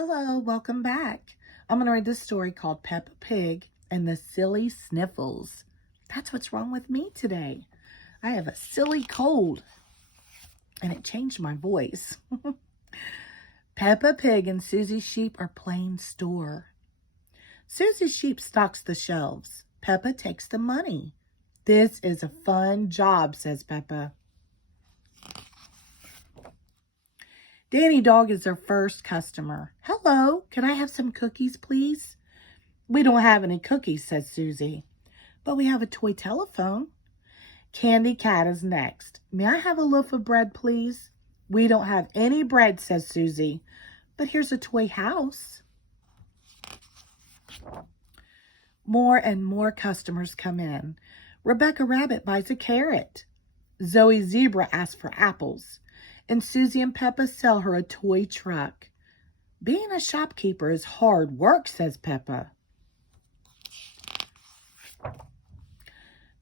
Hello, welcome back. I'm going to read this story called Peppa Pig and the Silly Sniffles. That's what's wrong with me today. I have a silly cold and it changed my voice. Peppa Pig and Susie Sheep are playing store. Susie Sheep stocks the shelves. Peppa takes the money. This is a fun job, says Peppa. Danny Dog is their first customer. Hello, can I have some cookies, please? We don't have any cookies, says Susie, but we have a toy telephone. Candy Cat is next. May I have a loaf of bread, please? We don't have any bread, says Susie, but here's a toy house. More and more customers come in. Rebecca Rabbit buys a carrot. Zoe Zebra asks for apples. And Susie and Peppa sell her a toy truck. Being a shopkeeper is hard work, says Peppa.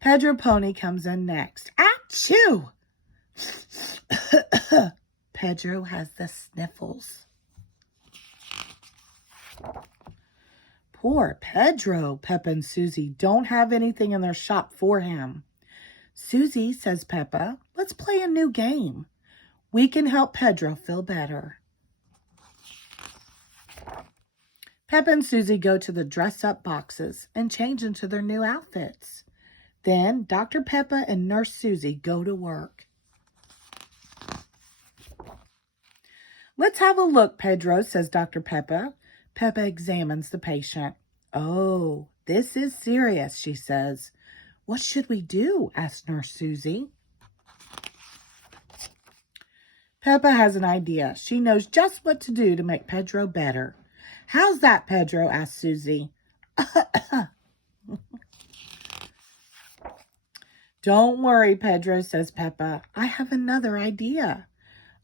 Pedro Pony comes in next. Achoo! Pedro has the sniffles. Poor Pedro. Peppa and Susie don't have anything in their shop for him. Susie, says Peppa, let's play a new game. We can help Pedro feel better. Peppa and Susie go to the dress-up boxes and change into their new outfits. Then Dr. Peppa and Nurse Susie go to work. Let's have a look, Pedro, says Dr. Peppa. Peppa examines the patient. Oh, this is serious, she says. What should we do? Asks Nurse Susie. Peppa has an idea. She knows just what to do to make Pedro better. How's that, Pedro? Asks Susie. Don't worry, Pedro, says Peppa. I have another idea.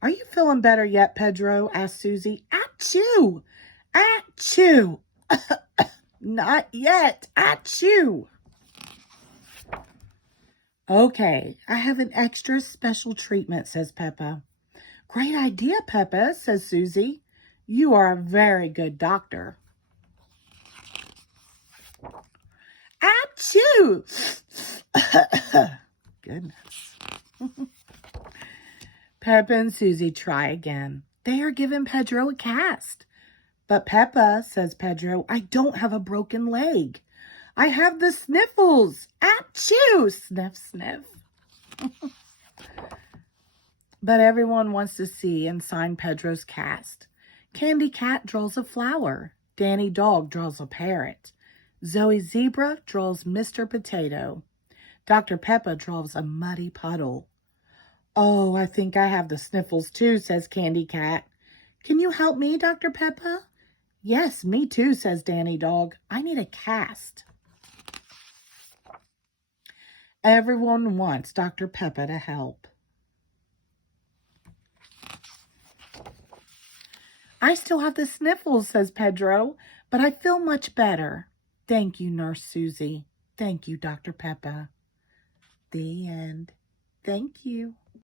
Are you feeling better yet, Pedro? Asks Susie. Achoo! Achoo! Not yet. Achoo! Okay, I have an extra special treatment, says Peppa. Great idea, Peppa, says Susie. You are a very good doctor. Achoo! Goodness. Peppa and Susie try again. They are giving Pedro a cast. But Peppa, says Pedro, I don't have a broken leg. I have the sniffles. Achoo! Sniff, sniff. But everyone wants to see and sign Pedro's cast. Candy Cat draws a flower. Danny Dog draws a parrot. Zoe Zebra draws Mr. Potato. Dr. Peppa draws a muddy puddle. Oh, I think I have the sniffles too, says Candy Cat. Can you help me, Dr. Peppa? Yes, me too, says Danny Dog. I need a cast. Everyone wants Dr. Peppa to help. I still have the sniffles, says Pedro, but I feel much better. Thank you, Nurse Susie. Thank you, Dr. Peppa. The end. Thank you.